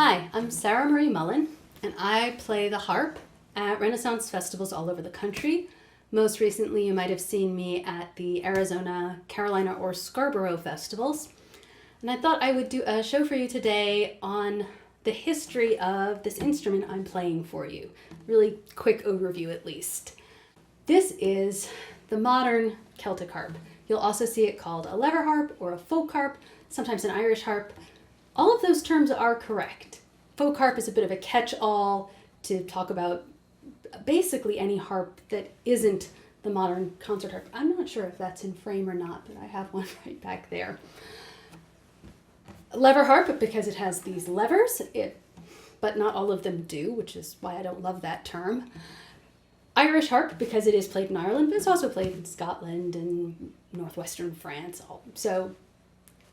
Hi, I'm Sarah Marie Mullen, and I play the harp at Renaissance festivals all over the country. Most recently, you might have seen me at the Arizona, Carolina, or Scarborough festivals. And I thought I would do a show for you today on the history of this instrument I'm playing for you. Really quick overview, at least. This is the modern Celtic harp. You'll also see it called a lever harp or a folk harp, sometimes an Irish harp. All of those terms are correct. Folk harp is a bit of a catch-all to talk about basically any harp that isn't the modern concert harp. I'm not sure if that's in frame or not, but I have one right back there. Lever harp, because it has these levers, but not all of them do, which is why I don't love that term. Irish harp, because it is played in Ireland, but it's also played in Scotland and northwestern France. So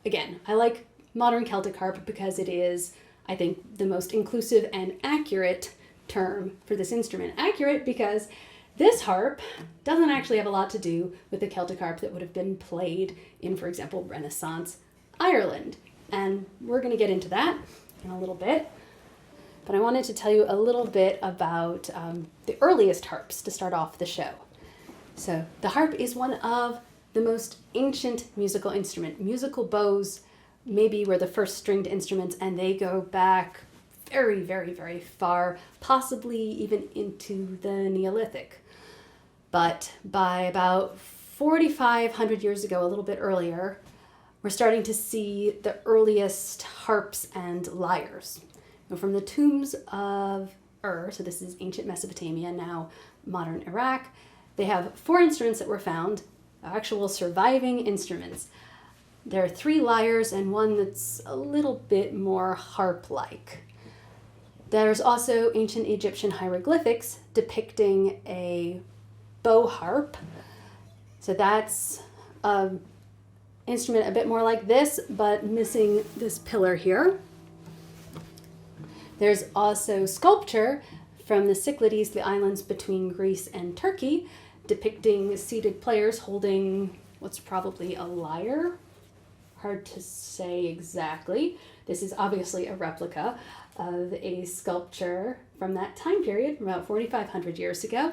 again, I like modern Celtic harp because it is, I think, the most inclusive and accurate term for this instrument. Accurate because this harp doesn't actually have a lot to do with the Celtic harp that would have been played in, for example, Renaissance Ireland. And we're going to get into that in a little bit. But I wanted to tell you a little bit about the earliest harps to start off the show. So the harp is one of the most ancient musical instruments. Musical bows maybe were the first stringed instruments, and they go back very, very, very far, possibly even into the Neolithic. But by about 4,500 years ago, a little bit earlier, we're starting to see the earliest harps and lyres. Now, from the tombs of Ur, so this is ancient Mesopotamia, now modern Iraq, they have 4 instruments that were found, actual surviving instruments. There are 3 lyres and one that's a little bit more harp-like. There's also ancient Egyptian hieroglyphics depicting a bow harp. So that's an instrument a bit more like this, but missing this pillar here. There's also sculpture from the Cyclades, the islands between Greece and Turkey, depicting seated players holding what's probably a lyre. Hard to say exactly. This is obviously a replica of a sculpture from that time period, about 4,500 years ago.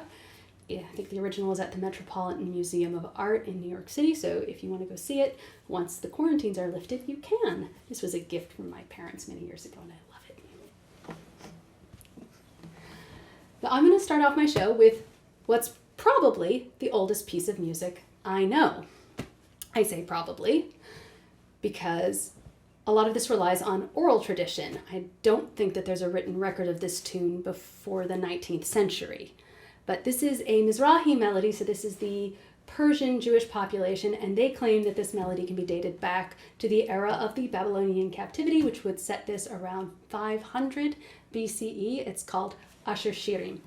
Yeah, I think the original is at the Metropolitan Museum of Art in New York City, so if you want to go see it, once the quarantines are lifted, you can. This was a gift from my parents many years ago, and I love it. But I'm going to start off my show with what's probably the oldest piece of music I know. I say probably because a lot of this relies on oral tradition. I don't think that there's a written record of this tune before the 19th century. But this is a Mizrahi melody, so this is the Persian Jewish population, and they claim that this melody can be dated back to the era of the Babylonian captivity, which would set this around 500 BCE. It's called Asher Shirim.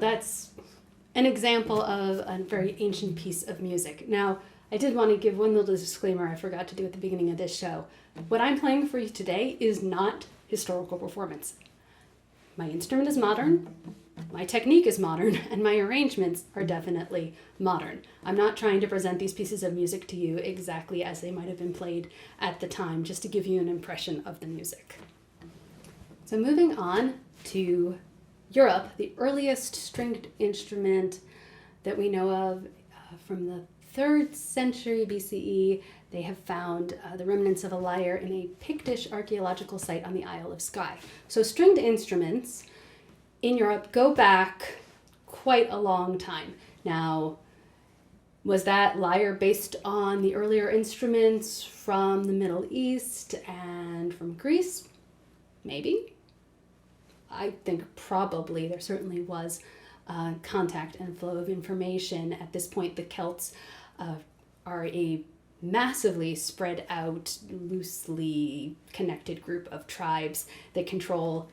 that's an example of a very ancient piece of music. Now, I did want to give one little disclaimer I forgot to do at the beginning of this show. What I'm playing for you today is not historical performance. My instrument is modern, my technique is modern, and my arrangements are definitely modern. I'm not trying to present these pieces of music to you exactly as they might have been played at the time, just to give you an impression of the music. So moving on to Europe, the earliest stringed instrument that we know of from the 3rd century BCE, they have found the remnants of a lyre in a Pictish archaeological site on the Isle of Skye. So stringed instruments in Europe go back quite a long time. Now, was that lyre based on the earlier instruments from the Middle East and from Greece? Maybe. I think probably there certainly was contact and flow of information. At this point, the Celts are a massively spread out, loosely connected group of tribes that control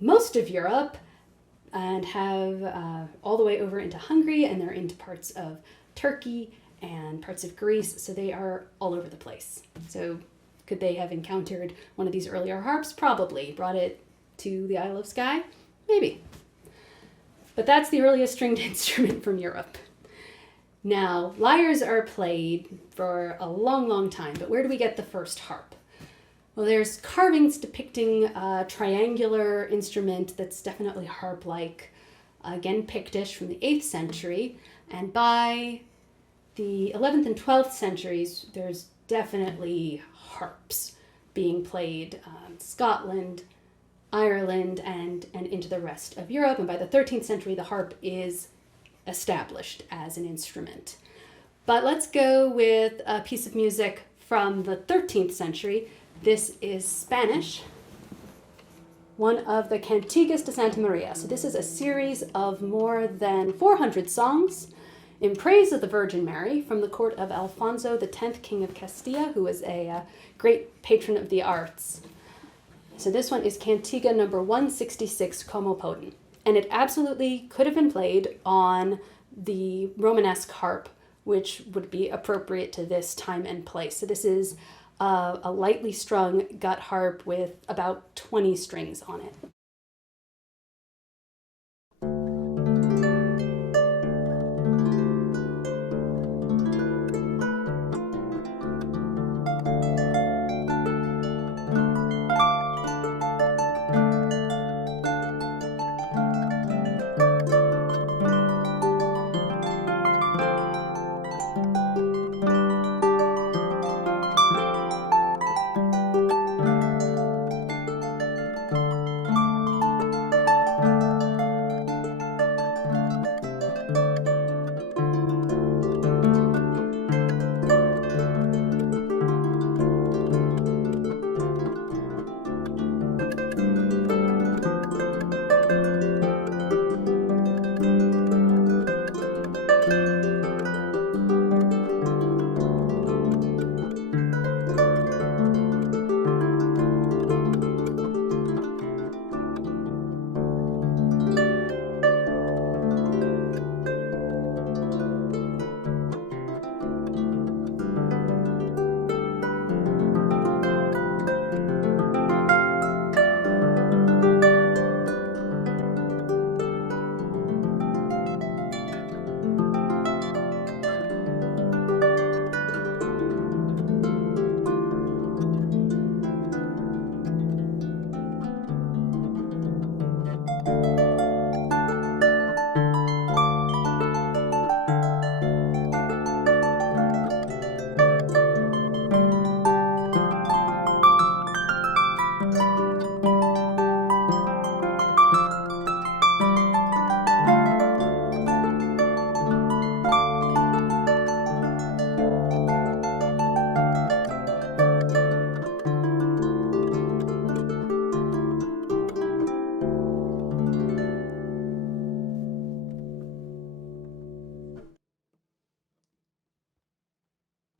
most of Europe and have all the way over into Hungary, and they're into parts of Turkey and parts of Greece, so they are all over the place. So could they have encountered one of these earlier harps? Probably. Brought it to the Isle of Skye? Maybe. But that's the earliest stringed instrument from Europe. Now, lyres are played for a long, long time, but where do we get the first harp? Well, there's carvings depicting a triangular instrument that's definitely harp-like, again Pictish from the 8th century, and by the 11th and 12th centuries, there's definitely harps being played in Scotland, Ireland, and into the rest of Europe, and by the 13th century, the harp is established as an instrument. But let's go with a piece of music from the 13th century. This is Spanish, one of the Cantigas de Santa Maria. So this is a series of more than 400 songs in praise of the Virgin Mary from the court of Alfonso X, King of Castilla, who was a great patron of the arts. So this one is Cantiga number 166, Como Poden. And it absolutely could have been played on the Romanesque harp, which would be appropriate to this time and place. So this is a lightly strung gut harp with about 20 strings on it.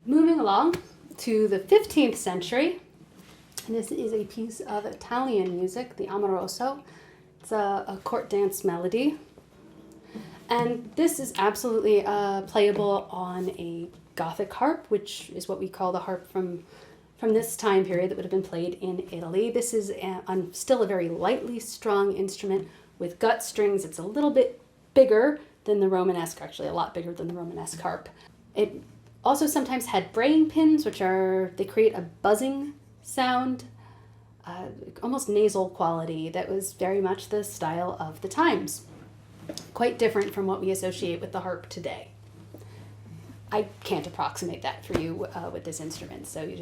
Moving along to the 15th century, and this is a piece of Italian music, the Amoroso. It's a court dance melody. And this is absolutely playable on a Gothic harp, which is what we call the harp from this time period that would have been played in Italy. This is still a very lightly strung instrument with gut strings. It's a little bit bigger than the Romanesque, actually a lot bigger than the Romanesque harp. It also sometimes had braying pins, they create a buzzing sound, almost nasal quality that was very much the style of the times. Quite different from what we associate with the harp today. I can't approximate that for you with this instrument, so you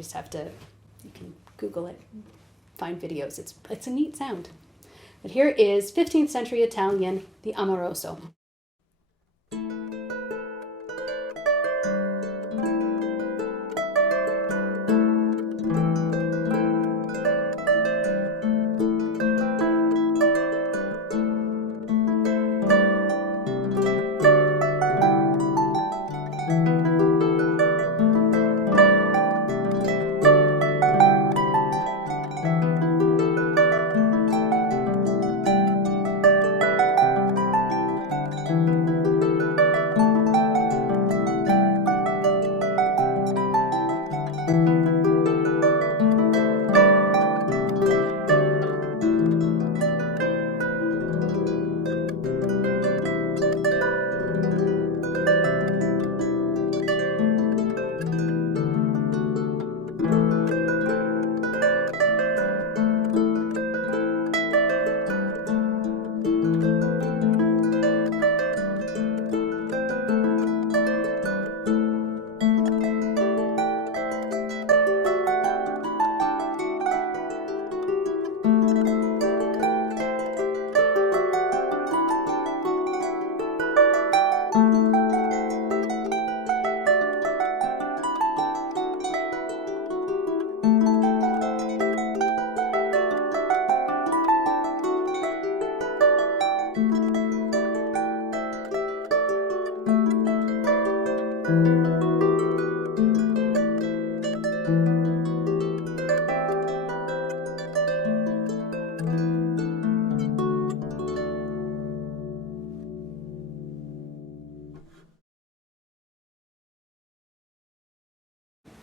can Google it, find videos. It's a neat sound. But here is 15th century Italian, the Amoroso.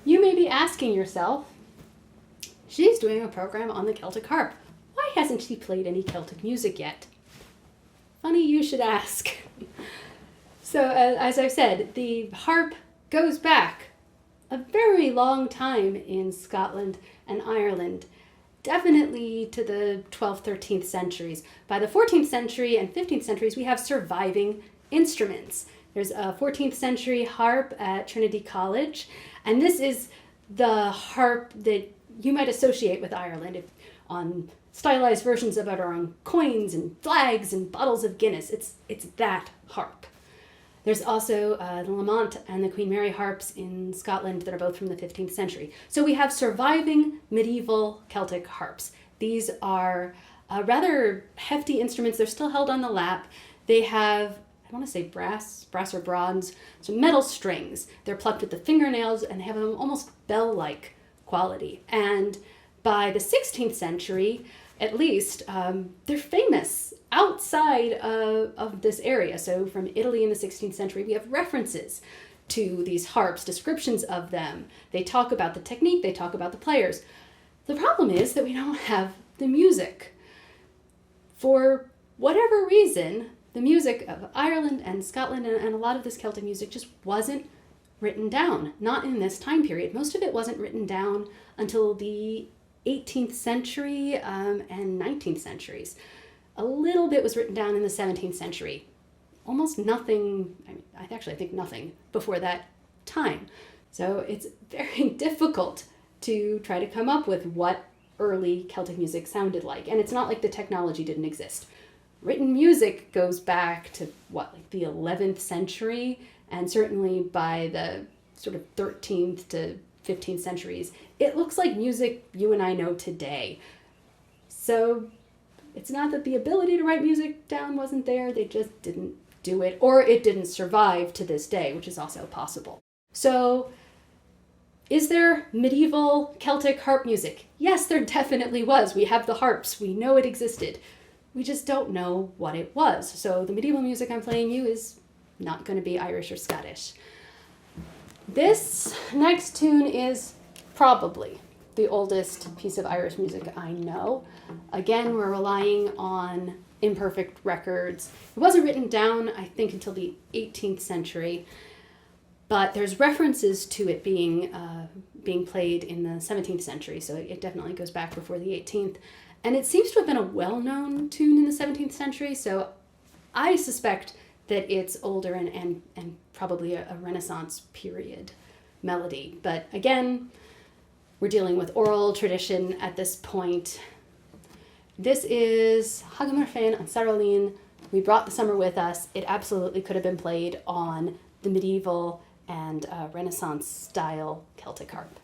You may be asking yourself, she's doing a program on the Celtic harp. Why hasn't she played any Celtic music yet? Funny you should ask. So, as I've said, the harp goes back a very long time in Scotland and Ireland, definitely to the 12th, 13th centuries. By the 14th century and 15th centuries, we have surviving instruments. There's a 14th century harp at Trinity College, and this is the harp that you might associate with Ireland on stylized versions of it, or on coins and flags and bottles of Guinness. It's that harp. There's also the Lamont and the Queen Mary harps in Scotland that are both from the 15th century. So we have surviving medieval Celtic harps. These are rather hefty instruments. They're still held on the lap. They have, I want to say brass or bronze, so metal strings. They're plucked with the fingernails and have an almost bell-like quality. And by the 16th century, at least, they're famous outside of this area. So from Italy in the 16th century, we have references to these harps, descriptions of them. They talk about the technique, they talk about the players. The problem is that we don't have the music. For whatever reason, the music of Ireland and Scotland and a lot of this Celtic music just wasn't written down, not in this time period. Most of it wasn't written down until the 18th century and 19th centuries. A little bit was written down in the 17th century. Almost nothing, I think nothing before that time. So it's very difficult to try to come up with what early Celtic music sounded like. And it's not like the technology didn't exist. Written music goes back to the 11th century, and certainly by the sort of 13th to 15th centuries, it looks like music you and I know today. So it's not that the ability to write music down wasn't there, they just didn't do it, or it didn't survive to this day, which is also possible. So is there medieval Celtic harp music? Yes, there definitely was. We have the harps. We know it existed. We just don't know what it was. So the medieval music I'm playing you is not going to be Irish or Scottish. This next tune is probably the oldest piece of Irish music I know. Again, we're relying on imperfect records. It wasn't written down, I think, until the 18th century, but there's references to it being played in the 17th century, so it definitely goes back before the 18th. And it seems to have been a well-known tune in the 17th century, so I suspect that it's older and probably a Renaissance period melody. But again, we're dealing with oral tradition at this point. This is Hagamar Féin on Saralín. We brought the summer with us. It absolutely could have been played on the medieval and Renaissance style Celtic harp.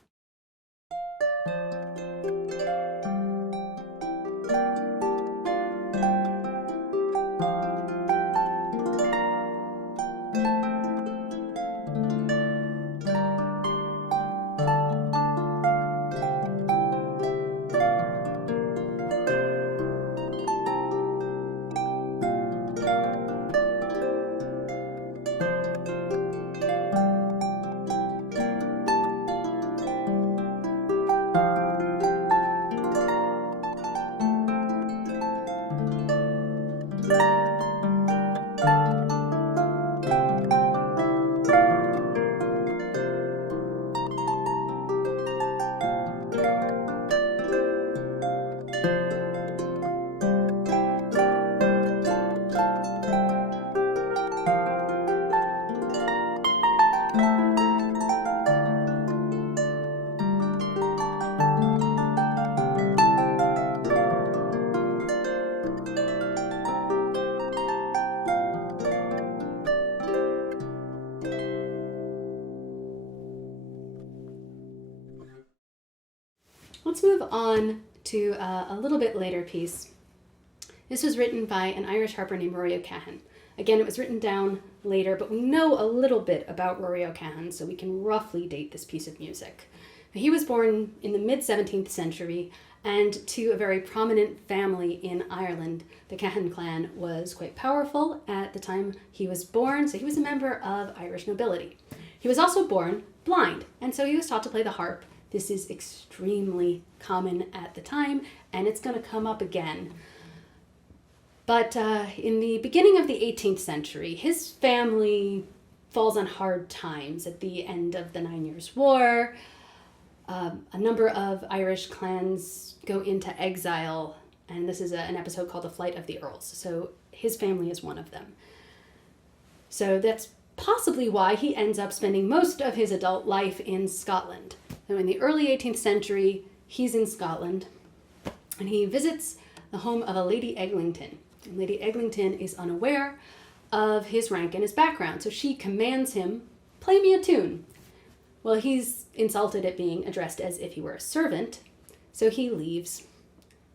Let's move on to a little bit later piece. This was written by an Irish harper named Rory O'Cahan. Again, it was written down later, but we know a little bit about Rory O'Cahan, so we can roughly date this piece of music. He was born in the mid-17th century, and to a very prominent family in Ireland. The Cahan clan was quite powerful at the time he was born, so he was a member of Irish nobility. He was also born blind, and so he was taught to play the harp. This is extremely common at the time, and it's going to come up again. But in the beginning of the 18th century, his family falls on hard times at the end of the 9 Years' War. A number of Irish clans go into exile, and this is an episode called The Flight of the Earls. So his family is one of them. So that's possibly why he ends up spending most of his adult life in Scotland. So in the early 18th century, he's in Scotland, and he visits the home of a Lady Eglinton. And Lady Eglinton is unaware of his rank and his background, so she commands him, "Play me a tune." Well, he's insulted at being addressed as if he were a servant, so he leaves.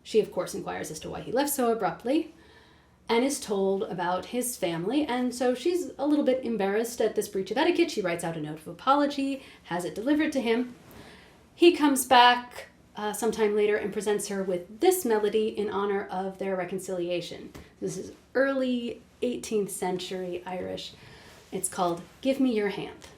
She, of course, inquires as to why he left so abruptly, and is told about his family, and so she's a little bit embarrassed at this breach of etiquette. She writes out a note of apology, has it delivered to him. He comes back sometime later and presents her with this melody in honor of their reconciliation. This is early 18th century Irish. It's called "Give Me Your Hand."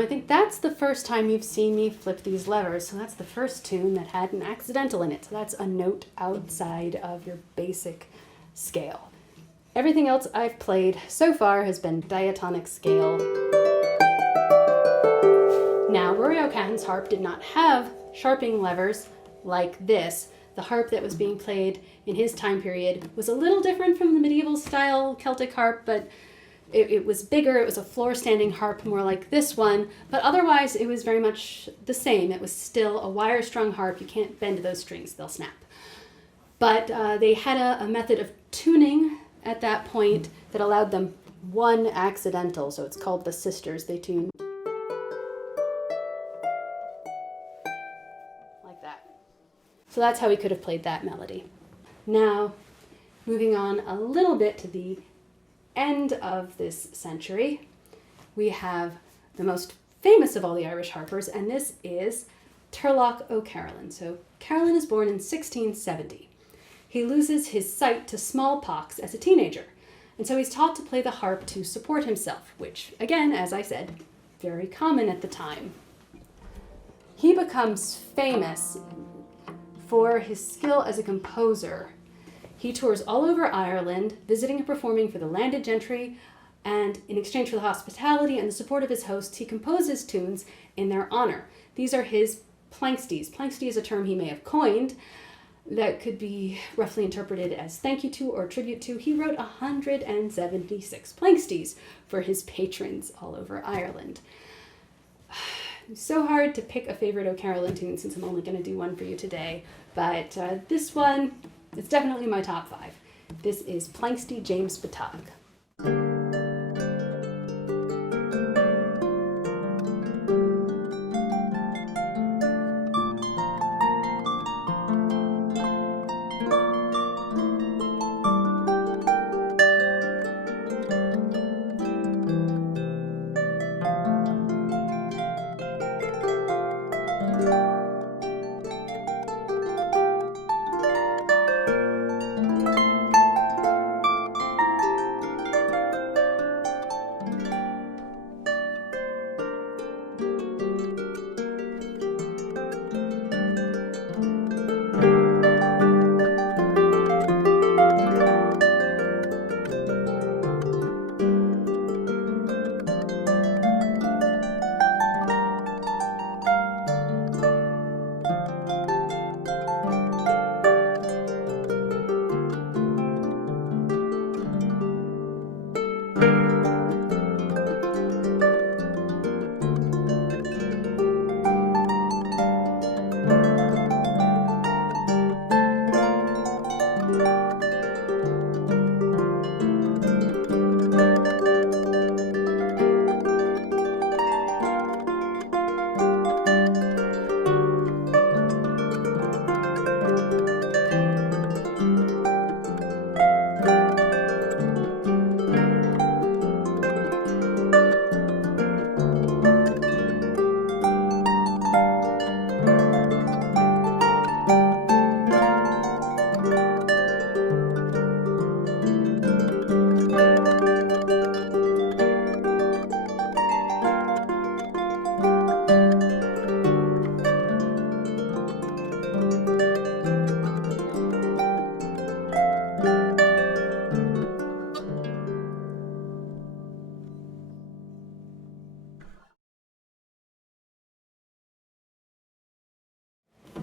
Now I think that's the first time you've seen me flip these levers, so that's the first tune that had an accidental in it. So that's a note outside of your basic scale. Everything else I've played so far has been diatonic scale. Now, Rory O'Cahan's harp did not have sharping levers like this. The harp that was being played in his time period was a little different from the medieval style Celtic harp, but it was bigger. It was a floor-standing harp, more like this one, but otherwise it was very much the same. It was still a wire-strung harp. You can't bend those strings, they'll snap. But they had a method of tuning at that point that allowed them one accidental, so it's called the sisters. They tune like that. So that's how he could have played that melody. Now, moving on a little bit to the end of this century, we have the most famous of all the Irish harpers, and this is Turlough O'Carolan. So Carolan is born in 1670. He loses his sight to smallpox as a teenager, and so he's taught to play the harp to support himself, which, again, as I said, very common at the time. He becomes famous for his skill as a composer. He tours all over Ireland, visiting and performing for the landed gentry, and in exchange for the hospitality and the support of his hosts, he composes tunes in their honor. These are his planksties. Planksty is a term he may have coined that could be roughly interpreted as thank you to or tribute to. He wrote 176 planksties for his patrons all over Ireland. It's so hard to pick a favorite O'Carolan tune since I'm only going to do one for you today, but this one, it's definitely my top 5. This is Planksty James Batag.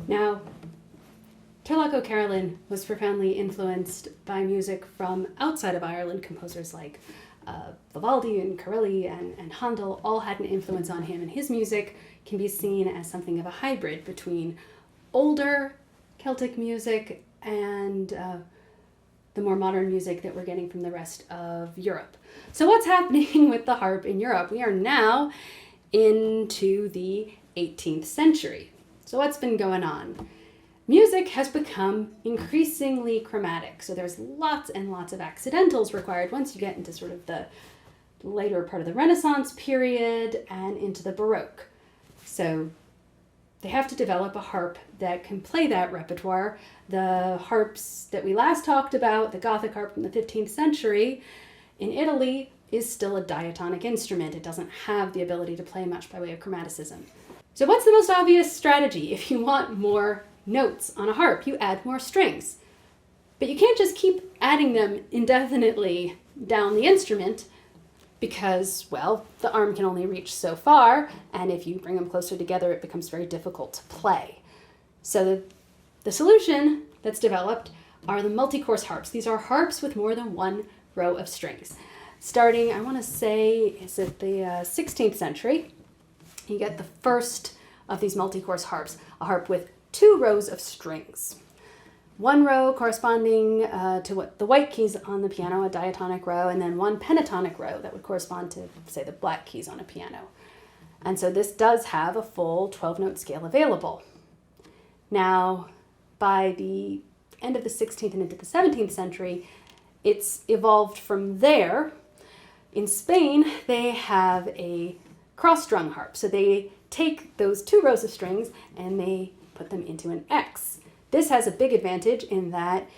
Now, Turlough O'Carolan was profoundly influenced by music from outside of Ireland. Composers like Vivaldi and Corelli and Handel all had an influence on him, and his music can be seen as something of a hybrid between older Celtic music and the more modern music that we're getting from the rest of Europe. So what's happening with the harp in Europe? We are now into the 18th century. So what's been going on? Music has become increasingly chromatic. So there's lots and lots of accidentals required once you get into sort of the later part of the Renaissance period and into the Baroque. So they have to develop a harp that can play that repertoire. The harps that we last talked about, the Gothic harp from the 15th century, in Italy, is still a diatonic instrument. It doesn't have the ability to play much by way of chromaticism. So what's the most obvious strategy? If you want more notes on a harp, you add more strings. But you can't just keep adding them indefinitely down the instrument because, well, the arm can only reach so far, and if you bring them closer together, it becomes very difficult to play. So the solution that's developed are the multi-course harps. These are harps with more than one row of strings. Starting, I want to say, is it the 16th century? You get the first of these multi-course harps, a harp with 2 rows of strings. One row corresponding to what the white keys on the piano, a diatonic row, and then one pentatonic row that would correspond to, say, the black keys on a piano. And so this does have a full 12-note scale available. Now, by the end of the 16th and into the 17th century, it's evolved from there. In Spain, they have a cross-strung harp. So they take those 2 rows of strings and they put them into an X. This has a big advantage in that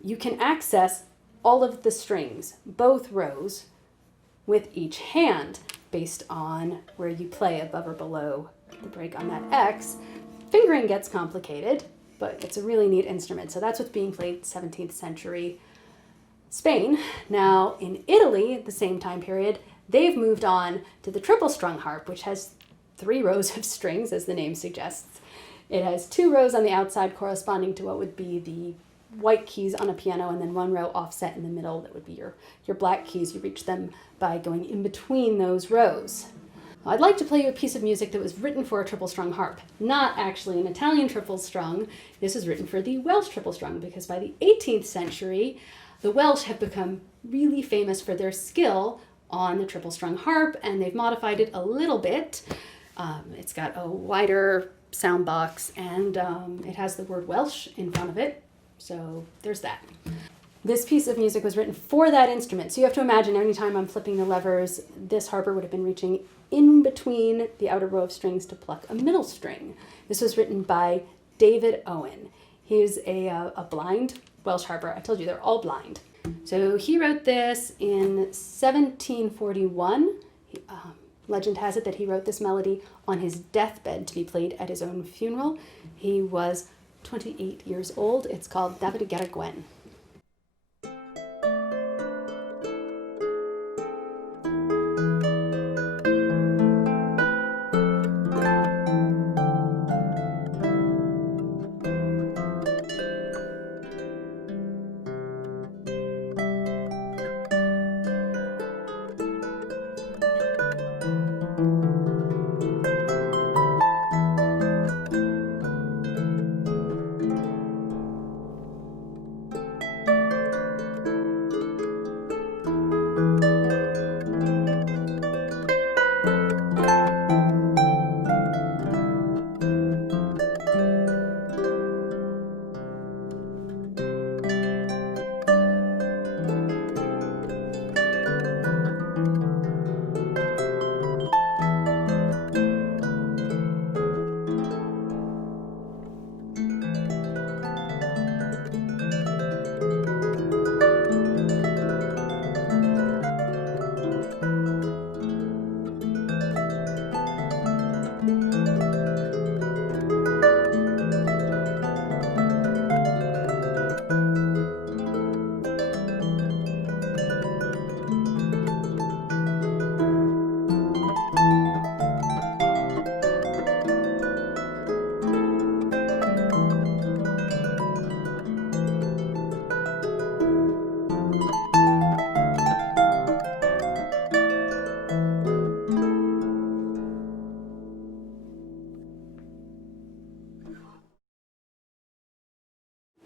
you can access all of the strings, both rows, with each hand based on where you play above or below the break on that X. Fingering gets complicated, but it's a really neat instrument. So that's what's being played 17th century Spain. Now in Italy, at the same time period, they've moved on to the triple strung harp, which has 3 rows of strings, as the name suggests. It has 2 rows on the outside corresponding to what would be the white keys on a piano, and then 1 row offset in the middle that would be your black keys. You reach them by going in between those rows. I'd like to play you a piece of music that was written for a triple strung harp, not actually an Italian triple strung. This was written for the Welsh triple strung, because by the 18th century, the Welsh have become really famous for their skill on the triple strung harp, and they've modified it a little bit. It's got a wider sound box, and it has the word Welsh in front of it. So there's that. This piece of music was written for that instrument. So you have to imagine anytime I'm flipping the levers, this harper would have been reaching in between the outer row of strings to pluck a middle string. This was written by David Owen. He is a blind Welsh harper. I told you they're all blind. So he wrote this in 1741. Legend has it that he wrote this melody on his deathbed to be played at his own funeral. He was 28 years old. It's called David Garaguen.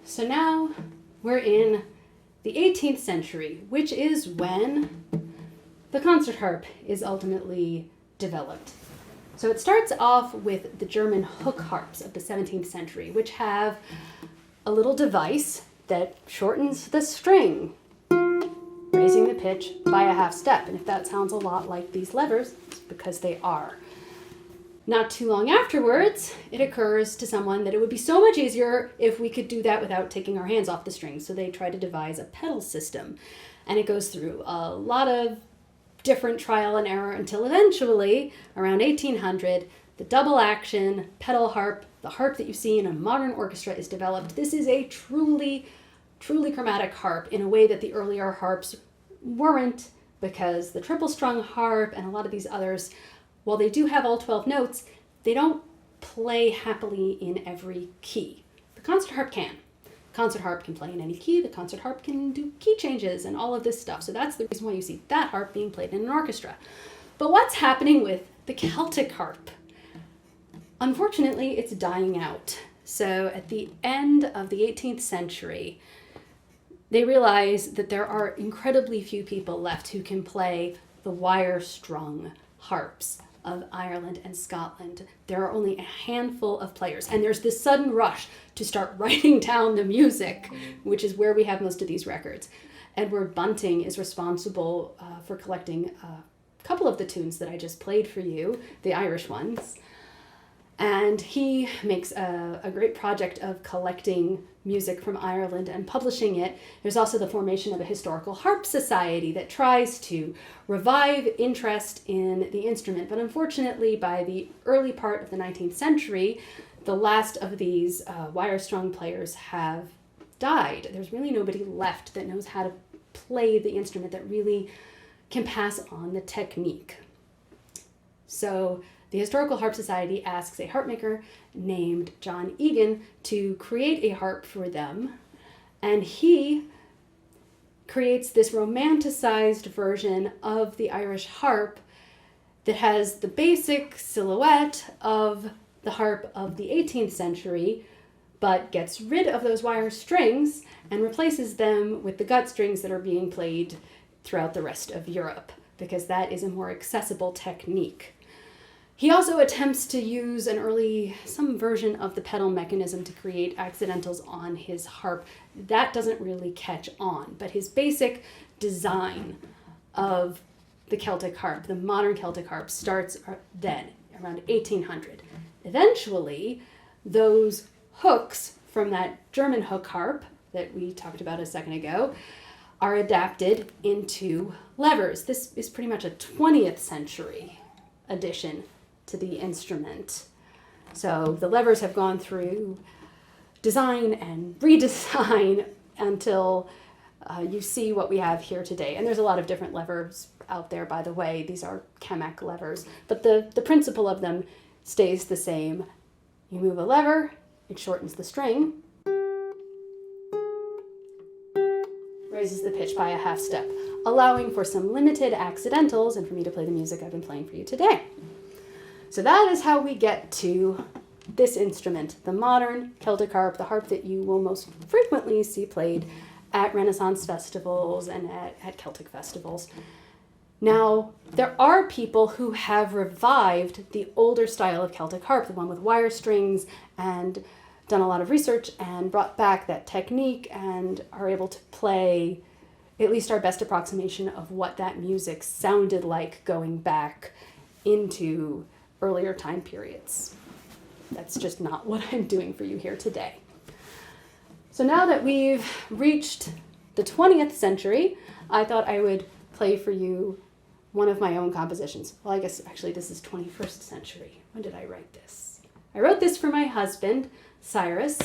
So now we're in the 18th century, which is when the concert harp is ultimately developed. So it starts off with the German hook harps of the 17th century, which have a little device that shortens the string, raising the pitch by a half step. And if that sounds a lot like these levers, it's because they are. Not too long afterwards, it occurs to someone that it would be so much easier if we could do that without taking our hands off the strings. So they try to devise a pedal system. And it goes through a lot of different trial and error until eventually, around 1800, the double action pedal harp, the harp that you see in a modern orchestra, is developed. This is a truly chromatic harp in a way that the earlier harps weren't, because the triple strung harp and a lot of these others, while they do have all 12 notes, they don't play happily in every key. The concert harp can. The concert harp can play in any key. The concert harp can do key changes and all of this stuff. So that's the reason why you see that harp being played in an orchestra. But what's happening with the Celtic harp? Unfortunately, it's dying out. So at the end of the 18th century, they realize that there are incredibly few people left who can play the wire-strung harps of Ireland and Scotland. There are only a handful of players, and there's this sudden rush to start writing down the music, which is where we have most of these records. Edward Bunting is responsible for collecting a couple of the tunes that I just played for you, the Irish ones. And he makes a great project of collecting music from Ireland and publishing it. There's also the formation of a historical harp society that tries to revive interest in the instrument. But unfortunately, by the early part of the 19th century, the last of these wire-strung players have died. There's really nobody left that knows how to play the instrument, that really can pass on the technique. So the Historical Harp Society asks a harp maker named John Egan to create a harp for them, and he creates this romanticized version of the Irish harp that has the basic silhouette of the harp of the 18th century, but gets rid of those wire strings and replaces them with the gut strings that are being played throughout the rest of Europe, because that is a more accessible technique. He also attempts to use some version of the pedal mechanism to create accidentals on his harp. That doesn't really catch on, but his basic design of the Celtic harp, the modern Celtic harp, starts then, around 1800. Eventually, those hooks from that German hook harp that we talked about a second ago are adapted into levers. This is pretty much a 20th century addition to the instrument. So the levers have gone through design and redesign until you see what we have here today. And there's a lot of different levers out there, by the way. These are Kamek levers, but the principle of them stays the same. You move a lever, it shortens the string, raises the pitch by a half step, allowing for some limited accidentals and for me to play the music I've been playing for you today. So that is how we get to this instrument, the modern Celtic harp, the harp that you will most frequently see played at Renaissance festivals and at Celtic festivals. Now, there are people who have revived the older style of Celtic harp, the one with wire strings, and done a lot of research and brought back that technique and are able to play at least our best approximation of what that music sounded like going back into earlier time periods. That's just not what I'm doing for you here today. So now that we've reached the 20th century, I thought I would play for you one of my own compositions. Well, I guess actually this is 21st century. When did I write this? I wrote this for my husband, Cyrus,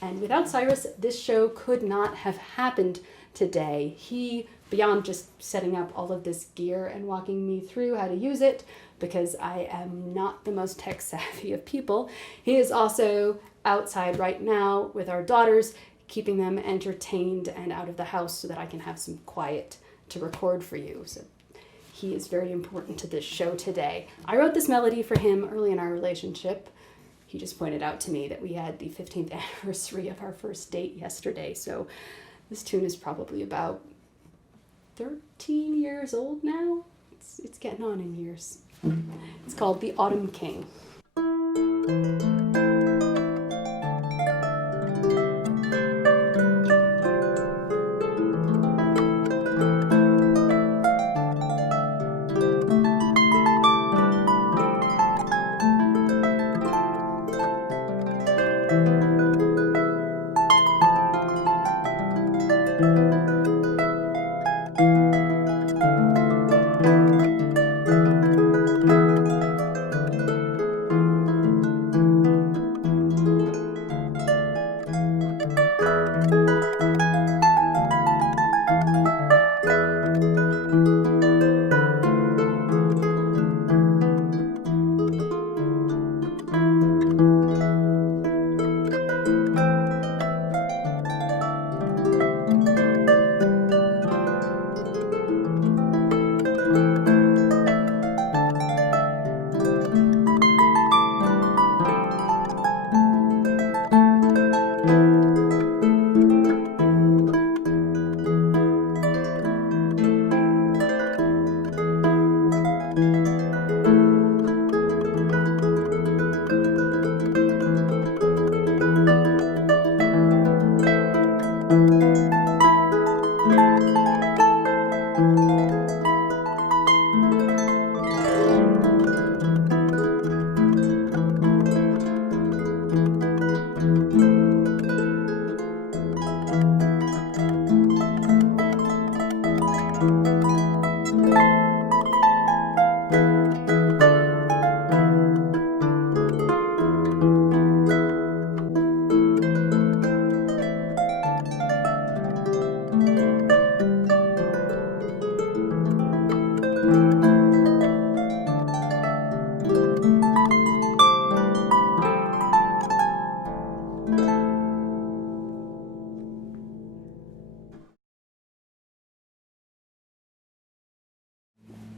and without Cyrus, this show could not have happened today. He, beyond just setting up all of this gear and walking me through how to use it, because I am not the most tech savvy of people, he is also outside right now with our daughters, keeping them entertained and out of the house so that I can have some quiet to record for you. So he is very important to this show today. I wrote this melody for him early in our relationship. He just pointed out to me that we had the 15th anniversary of our first date yesterday, so this tune is probably about 13 years old now. It's getting on in years. It's called The Autumn King.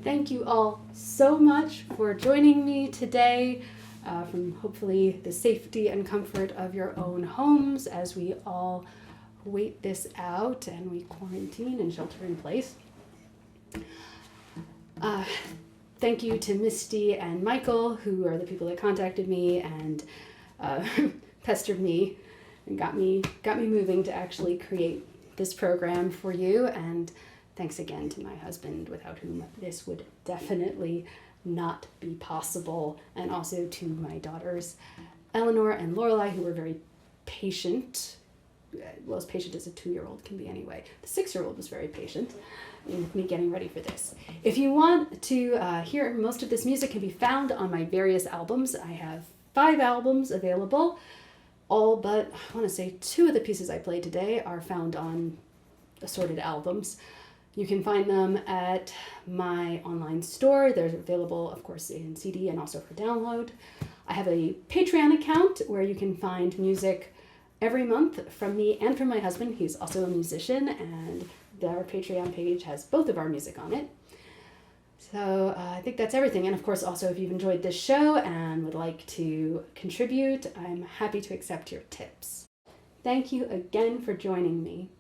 Thank you all so much for joining me today from hopefully the safety and comfort of your own homes as we all wait this out and we quarantine and shelter in place. Thank you to Misty and Michael, who are the people that contacted me and pestered me and got me moving to actually create this program for you. And thanks again to my husband, without whom this would definitely not be possible. And also to my daughters, Eleanor and Lorelai, who were very patient. Well, as patient as a 2-year-old can be anyway. The 6-year-old was very patient in me getting ready for this. If you want to hear most of this music can be found on my various albums. I have 5 albums available. All but, I want to say 2 of the pieces I played today are found on assorted albums. You can find them at my online store. They're available, of course, in CD and also for download. I have a Patreon account where you can find music every month from me and from my husband. He's also a musician, and our Patreon page has both of our music on it. So I think that's everything. And of course, also, if you've enjoyed this show and would like to contribute, I'm happy to accept your tips. Thank you again for joining me.